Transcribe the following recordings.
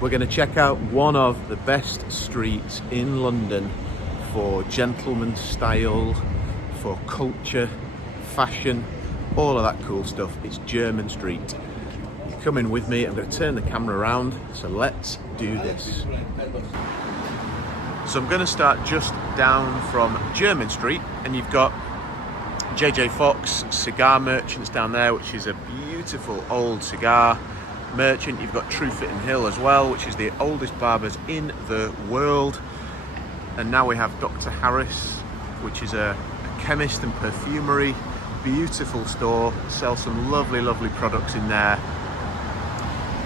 We're going to check out one of the best streets in London for gentleman style, for culture, fashion, all of that cool stuff. It's Jermyn Street. You're coming with me. I'm going to turn the camera around, so let's do this. So I'm going to start just down from Jermyn Street, and you've got JJ Fox Cigar Merchants down there, which is a beautiful old cigar merchant. You've got Truefit and Hill as well, which is the oldest barbers in the world. And now we have Dr. Harris, which is a chemist and perfumery. Beautiful store, sells some lovely products in there.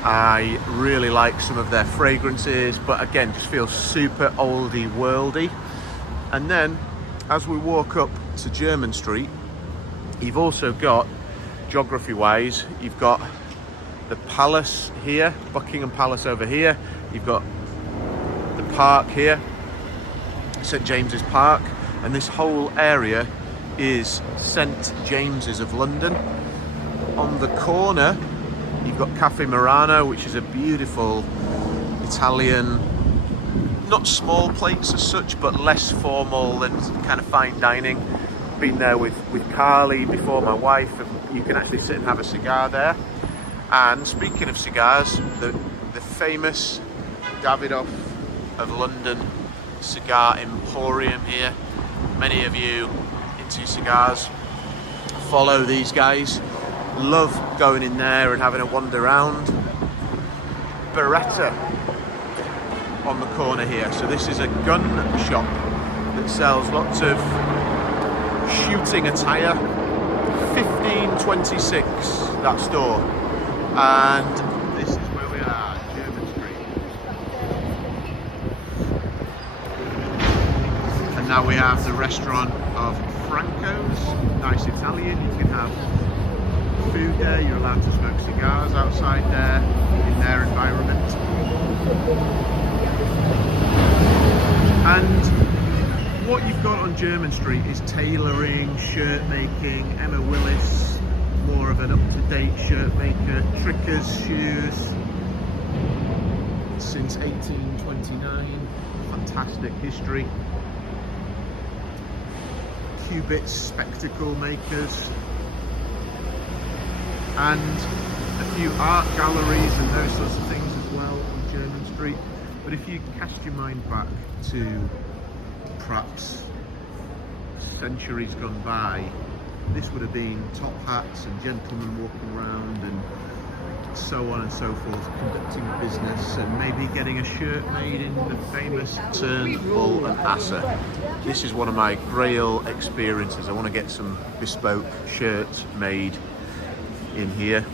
I really like some of their fragrances, but again, just feels super oldie worldy. And then as we walk up to Jermyn Street, you've also got, geography wise, you've got the Palace here, Buckingham Palace over here. You've got the park here, St James's Park, and this whole area is St James's of London. On the corner, you've got Cafe Murano, which is a beautiful Italian, not small plates as such, but less formal than kind of fine dining. Been there with Carly before, my wife, and you can actually sit and have a cigar there. And speaking of cigars, the famous Davidoff of London Cigar Emporium here. Many of you into cigars follow these guys. Love going in there and having a wander around. Beretta on the corner here. So this is a gun shop that sells lots of shooting attire. 1526, that store. And this is where we are, Jermyn Street. And now we have the restaurant of Franco's, nice Italian. You can have food there, you're allowed to smoke cigars outside there, in their environment. And what you've got on Jermyn Street is tailoring, shirt making, Emma Willis, more of an up-to-date shirt maker, Trickers shoes, since 1829, fantastic history. Cubits spectacle makers, and a few art galleries and those sorts of things as well on Jermyn Street. But if you cast your mind back to perhaps centuries gone by, this would have been top hats and gentlemen walking around and so on and so forth, conducting business and maybe getting a shirt made in the famous Turnbull and Asser. This is one of my grail experiences. I want to get some bespoke shirts made in here.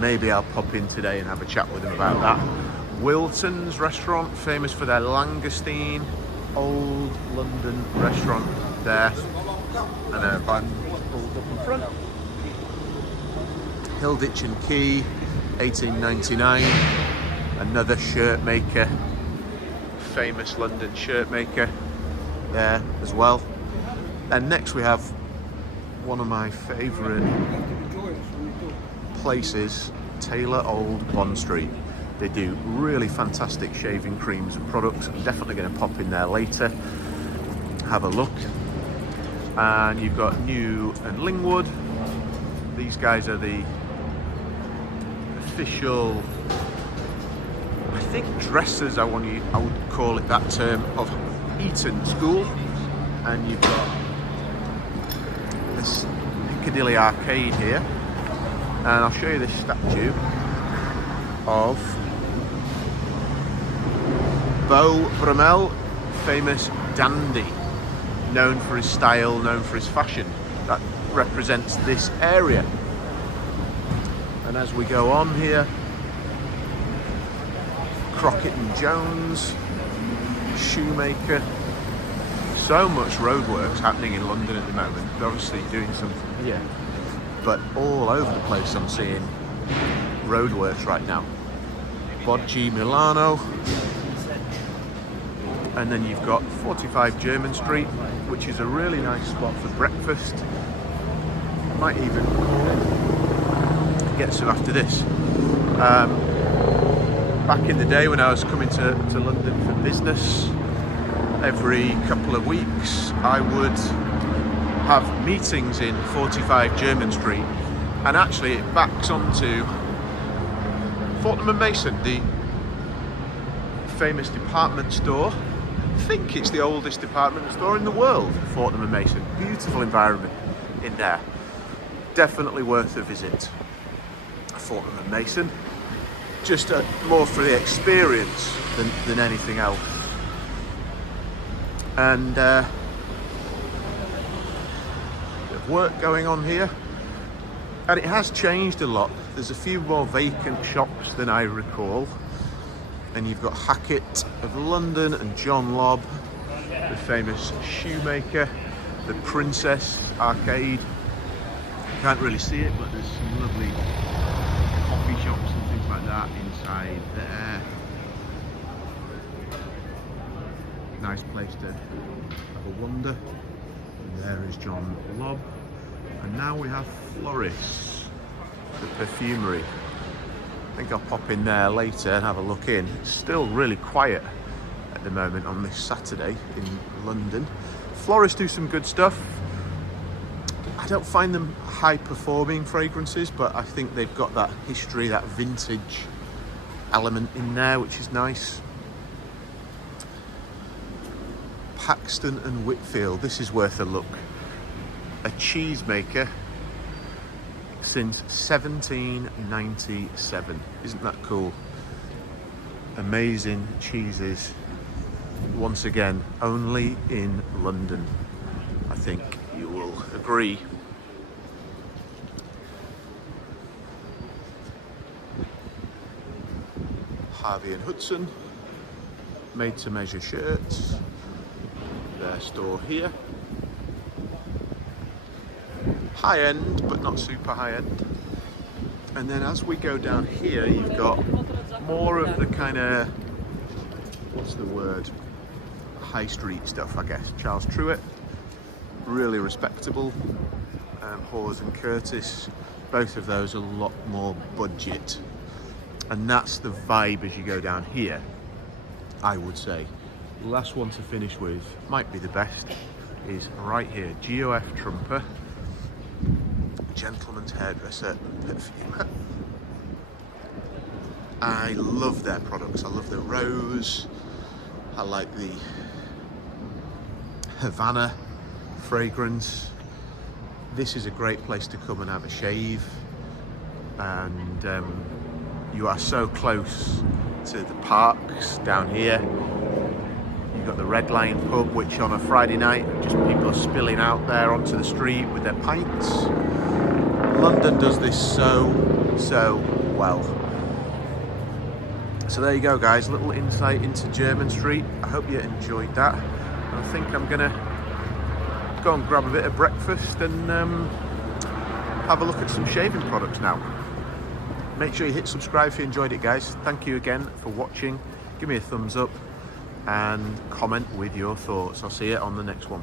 Maybe I'll pop in today and have a chat with them about that. Wilton's restaurant, famous for their langoustine, old London restaurant there. And a van pulled up in front. Hilditch and Key, 1899, another shirt maker, famous London shirt maker there as well. And next we have one of my favourite places, Taylor Old Bond Street. They do really fantastic shaving creams and products. I'm definitely going to pop in there later, have a look. And you've got New and Lingwood. These guys are the official, I think, dressers, I would call it that term, of Eton School. And you've got this Piccadilly Arcade here. And I'll show you this statue of Beau Brummel, famous dandy, known for his style, known for his fashion. That represents this area. And as we go on here, Crockett and Jones, shoemaker. So much roadworks happening in London at the moment. They're obviously doing something here, but all over the place I'm seeing roadworks right now. Bocci Milano. And then you've got 45 Jermyn Street, which is a really nice spot for breakfast. Might even get some after this. Back in the day when I was coming to London for business, every couple of weeks I would have meetings in 45 Jermyn Street, and actually it backs onto Fortnum & Mason, the famous department store. I think it's the oldest department store in the world, Fortnum & Mason. Beautiful environment in there. Definitely worth a visit. Fortnum & Mason. Just more for the experience than anything else. And bit of work going on here. And it has changed a lot. There's a few more vacant shops than I recall. And you've got Hackett of London and John Lobb, the famous shoemaker, the Princess Arcade. Can't really see it, but there's some lovely coffee shops and things like that inside there. Nice place to have a wander. And there is John Lobb. And now we have Floris, the perfumery. I think I'll pop in there later and have a look in. It's still really quiet at the moment on this Saturday in London. Floris do some good stuff. I don't find them high performing fragrances, but I think they've got that history, that vintage element in there, which is nice. Paxton and Whitfield, this is worth a look. A cheesemaker since 1797. Isn't that cool? Amazing cheeses. Once again, only in London. I think you will agree. Harvey and Hudson, made to measure shirts. Their store here. High end, but not super high end. And then as we go down here, you've got more of the kind of, what's the word? High street stuff, I guess. Charles Truett, really respectable. Hawes and Curtis, both of those a lot more budget. And that's the vibe as you go down here, I would say. The last one to finish with, might be the best, is right here. GOF Trumper, gentleman's hairdresser, perfumer. I love their products. I love the rose. I like the Havana fragrance. This is a great place to come and have a shave, and you are so close to the parks down here. You've got the Red Lion pub, which on a Friday night, just people are spilling out there onto the street with their pints. London does this so well. So there you go, guys, a little insight into Jermyn Street. I hope you enjoyed that. And I think I'm gonna go and grab a bit of breakfast and have a look at some shaving products now. Make sure you hit subscribe if you enjoyed it, guys. Thank you again for watching. Give me a thumbs up and comment with your thoughts. I'll see you on the next one.